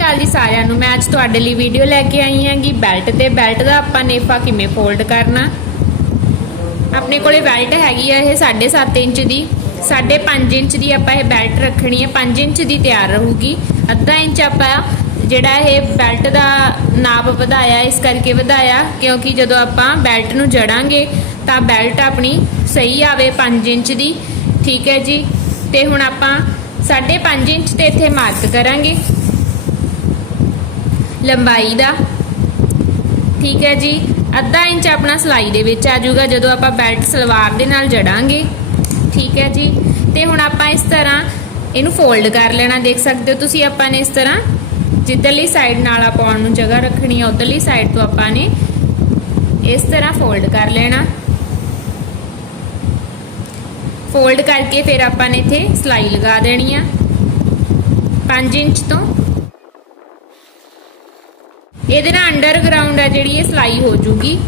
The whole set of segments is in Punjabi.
ਅਕਾਲ ਜੀ ਸਾਰਿਆਂ ਨੂੰ। ਮੈਂ ਅੱਜ ਤੁਹਾਡੇ ਲਈ ਵੀਡੀਓ ਲੈ ਕੇ ਆਈ ਹਾਂਗੀ। ਬੈਲਟ ਤੇ ਬੈਲਟ ਦਾ ਆਪਾਂ ਨੇਫਾ ਕਿਵੇਂ ਫੋਲਡ ਕਰਨਾ? ਆਪਣੇ ਕੋਲੇ ਬੈਲਟ ਹੈਗੀ ਆ ਇਹ 7.5 ਇੰਚ ਦੀ। 5.5 ਇੰਚ ਦੀ ਆਪਾਂ ਇਹ ਬੈਲਟ ਰੱਖਣੀ ਹੈ 5 ਇੰਚ ਦੀ ਤਿਆਰ ਰਹੂਗੀ। ਅੱਧਾ ਇੰਚ ਆਪਾਂ ਜਿਹੜਾ ਇਹ ਬੈਲਟ ਦਾ ਨਾਪ ਵਧਾਇਆ, ਇਸ ਕਰਕੇ ਵਧਾਇਆ। ਕਿਉਂਕਿ ਜਦੋਂ ਆਪਾਂ ਬੈਲਟ ਨੂੰ ਜੜਾਂਗੇ, ਤਾਂ ਬੈਲਟ ਆਪਣੀ ਸਹੀ ਆਵੇ 5 ਇੰਚ ਦੀ। ਠੀਕ ਹੈ ਜੀ? ਤੇ ਹੁਣ ਆਪਾਂ 5.5 ਇੰਚ ਤੇ ਇੱਥੇ ਮਾਰਕ ਕਰਾਂਗੇ। ਲੰਬਾਈ ਦਾ। ਠੀਕ ਹੈ ਜੀ। ਅੱਧਾ ਇੰਚ ਆਪਣਾ ਸਲਾਈ ਦੇ ਵਿੱਚ ਆ ਜਾਊਗਾ, ਜਦੋਂ ਆਪਾਂ ਬੈਲਟ ਸਲਵਾਰ ਦੇ ਨਾਲ ਜੜਾਂਗੇ। ਠੀਕ ਹੈ ਜੀ। ਤੇ ਹੁਣ ਆਪਾਂ ਇਸ ਤਰ੍ਹਾਂ ਇਹਨੂੰ ਫੋਲਡ ਕਰ ਲੈਣਾ, ਦੇਖ ਸਕਦੇ ਹੋ ਤੁਸੀਂ ਆਪਾਂ ਨੇ ਇਸ ਤਰ੍ਹਾਂ ਜਿੱਧਰਲੀ ਸਾਈਡ ਨਾਲਾ ਪਾਉਣ ਨੂੰ ਜਗ੍ਹਾ ਰੱਖਣੀ ਹੈ ਉਧਰਲੀ ਸਾਈਡ ਤੋਂ ਆਪਾਂ ਨੇ ਇਸ ਤਰ੍ਹਾਂ ਫੋਲਡ ਕਰ ਲੈਣਾ। ਫੋਲਡ ਕਰਕੇ ਫਿਰ ਆਪਾਂ ਨੇ ਇੱਥੇ ਸਲਾਈ ਲਗਾ ਦੇਣੀ ਆ। 5 ਇੰਚ ਤੋਂ ਇਹਦੇ ਨਾਲ ਅੰਡਰਗਰਾਉਂਡ ਆ ਜਿਹੜੀ ਇਹ ਸਲਾਈ ਹੋ ਜੂਗੀ।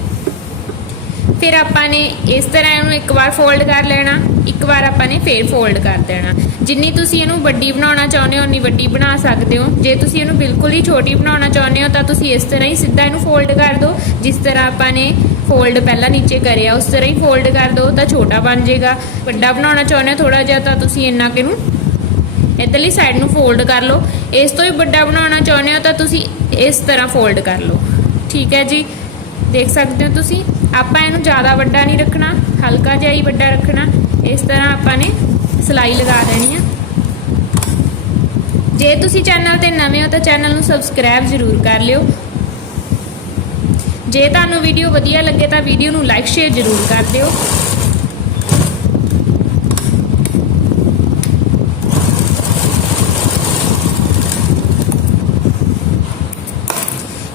ਫਿਰ ਆਪਾਂ ਨੇ ਇਸ ਤਰ੍ਹਾਂ ਇਹਨੂੰ ਇੱਕ ਵਾਰ ਫੋਲਡ ਕਰ ਲੈਣਾ, ਇੱਕ ਵਾਰ ਆਪਾਂ ਨੇ ਫੇਰ ਫੋਲਡ ਕਰ ਦੇਣਾ। ਜਿੰਨੀ ਤੁਸੀਂ ਇਹਨੂੰ ਵੱਡੀ ਬਣਾਉਣਾ ਚਾਹੁੰਦੇ ਹੋ, ਉਨੀ ਵੱਡੀ ਬਣਾ ਸਕਦੇ ਹੋ। ਜੇ ਤੁਸੀਂ ਇਹਨੂੰ ਬਿਲਕੁਲ ਹੀ ਛੋਟੀ ਬਣਾਉਣਾ ਚਾਹੁੰਦੇ ਹੋ, ਤਾਂ ਤੁਸੀਂ ਇਸ ਤਰ੍ਹਾਂ ਹੀ ਸਿੱਧਾ ਇਹਨੂੰ ਫੋਲਡ ਕਰ ਦਿਓ। ਜਿਸ ਤਰ੍ਹਾਂ ਆਪਾਂ ਨੇ ਫੋਲਡ ਪਹਿਲਾਂ ਨੀਚੇ ਕਰਿਆ, ਉਸ ਤਰ੍ਹਾਂ ਹੀ ਫੋਲਡ ਕਰ ਦਿਓ, ਤਾਂ ਛੋਟਾ ਬਣ ਜਾਏਗਾ। ਵੱਡਾ ਬਣਾਉਣਾ ਚਾਹੁੰਦੇ ਹੋ ਥੋੜਾ ਜਿਹਾ, ਤਾਂ ਤੁਸੀਂ ਇੰਨਾ ਕਿ ਇਹਨੂੰ ਇਧਰਲੀ ਸਾਈਡ ਨੂੰ ਫੋਲਡ ਕਰ ਲਓ। ਇਸ ਤੋਂ ਵੀ ਵੱਡਾ ਬਣਾਉਣਾ ਚਾਹੁੰਦੇ ਹੋ ਤਾਂ ਤੁਸੀਂ ਇਸ ਤਰ੍ਹਾਂ ਫੋਲਡ ਕਰ ਲਓ। ਠੀਕ ਹੈ ਜੀ? ਦੇਖ ਸਕਦੇ ਹੋ ਤੁਸੀਂ? ਆਪਾਂ ਇਹਨੂੰ ਜ਼ਿਆਦਾ ਵੱਡਾ ਨਹੀਂ ਰੱਖਣਾ, ਹਲਕਾ ਜਿਹਾ ਹੀ ਵੱਡਾ ਰੱਖਣਾ। ਇਸ ਤਰ੍ਹਾਂ ਆਪਾਂ ਨੇ ਸਲਾਈ ਲਗਾ ਦੇਣੀ ਆ। ਜੇ ਤੁਸੀਂ ਚੈਨਲ ਤੇ ਨਵੇਂ ਹੋ ਤਾਂ ਚੈਨਲ ਨੂੰ ਸਬਸਕ੍ਰਾਈਬ ਜ਼ਰੂਰ ਕਰ ਲਿਓ। ਜੇ ਤੁਹਾਨੂੰ ਵੀਡੀਓ ਵਧੀਆ ਲੱਗੇ ਤਾਂ ਵੀਡੀਓ ਨੂੰ ਲਾਈਕ ਸ਼ੇਅਰ ਜ਼ਰੂਰ ਕਰ ਦਿਓ।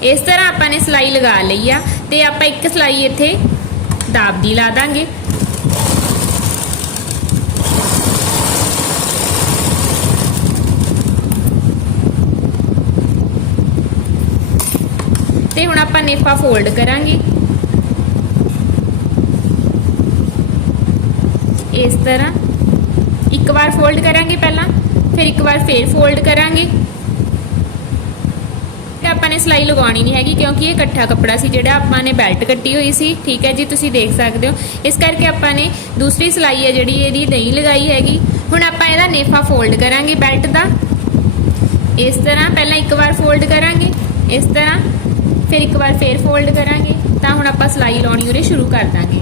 ਇਸ ਤਰ੍ਹਾਂ ਆਪਾਂ ਨੇ ਸਲਾਈ ਲਗਾ ਲਈ ਆ ਤੇ ਆਪਾਂ ਇੱਕ ਸਲਾਈ ਇੱਥੇ ਦਾਬ ਦੀ ਲਾ ਦਾਂਗੇ। ਤੇ ਹੁਣ ਆਪਾਂ ਨੇਫਾ ਫੋਲਡ ਕਰਾਂਗੇ। ਇਸ ਤਰ੍ਹਾਂ ਇੱਕ ਵਾਰ ਫੋਲਡ ਕਰਾਂਗੇ ਪਹਿਲਾਂ, ਫਿਰ ਇੱਕ ਵਾਰ ਫੇਰ ਫੋਲਡ ਕਰਾਂਗੇ। ਆਪਾਂ ਨੇ ਸਲਾਈ ਲਗਾਉਣੀ ਨਹੀਂ ਹੈਗੀ ਕਿਉਂਕਿ ਇਹ ਇਕੱਠਾ ਕੱਪੜਾ ਸੀ, ਜਿਹੜਾ ਆਪਾਂ ਨੇ ਬੈਲਟ ਕੱਟੀ ਹੋਈ ਸੀ, ਠੀਕ ਹੈ ਜੀ, ਤੁਸੀਂ ਦੇਖ ਸਕਦੇ ਹੋ। ਇਸ ਕਰਕੇ ਆਪਾਂ ਨੇ ਦੂਸਰੀ ਸਲਾਈ ਹੈ ਜਿਹੜੀ, ਇਹਦੀ ਨਹੀਂ ਲਗਾਈ ਹੈਗੀ। ਹੁਣ ਆਪਾਂ ਇਹਦਾ ਨੇਫਾ ਫੋਲਡ ਕਰਾਂਗੇ ਬੈਲਟ ਦਾ। ਇਸ ਤਰ੍ਹਾਂ ਪਹਿਲਾਂ ਇੱਕ ਵਾਰ ਫੋਲਡ ਕਰਾਂਗੇ, ਇਸ ਤਰ੍ਹਾਂ ਫਿਰ ਇੱਕ ਵਾਰ ਫੇਰ ਫੋਲਡ ਕਰਾਂਗੇ, ਤਾਂ ਹੁਣ ਆਪਾਂ ਸਲਾਈ ਲਾਉਣੀ ਉਰੇ ਸ਼ੁਰੂ ਕਰ ਦਾਂਗੇ।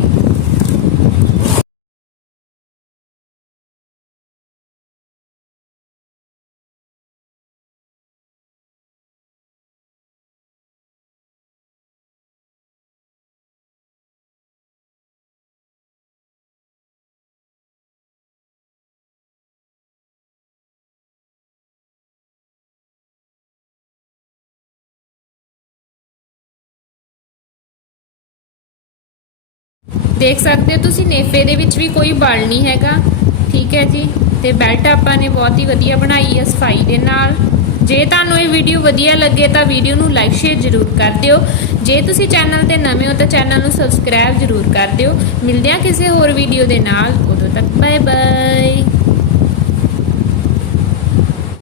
ਦੇਖ ਸਕਦੇ ਹੋ ਤੁਸੀਂ, ਨੇਫੇ ਦੇ ਵਿੱਚ ਵੀ ਕੋਈ ਬਲ ਨਹੀਂ ਹੈਗਾ। ਠੀਕ ਹੈ ਜੀ। ਤੇ ਬੈਲਟ ਆਪਾਂ ਨੇ ਬਹੁਤ ਹੀ ਵਧੀਆ ਬਣਾਈ ਹੈ ਸਫ਼ਾਈ ਦੇ ਨਾਲ। ਜੇ ਤੁਹਾਨੂੰ ਇਹ ਵੀਡੀਓ ਵਧੀਆ ਲੱਗੇ ਤਾਂ ਵੀਡੀਓ ਨੂੰ ਲਾਈਕ ਸ਼ੇਅਰ ਜ਼ਰੂਰ ਕਰ ਦਿਓ। ਜੇ ਤੁਸੀਂ ਚੈਨਲ ਤੇ ਨਵੇਂ ਹੋ ਤਾਂ ਚੈਨਲ ਨੂੰ ਸਬਸਕ੍ਰਾਈਬ ਜ਼ਰੂਰ ਕਰ ਦਿਓ। ਮਿਲਦੇ ਹਾਂ ਕਿਸੇ ਹੋਰ ਵੀਡੀਓ ਦੇ ਨਾਲ। ਉਦੋਂ ਤੱਕ ਬਾਏ ਬਾਏ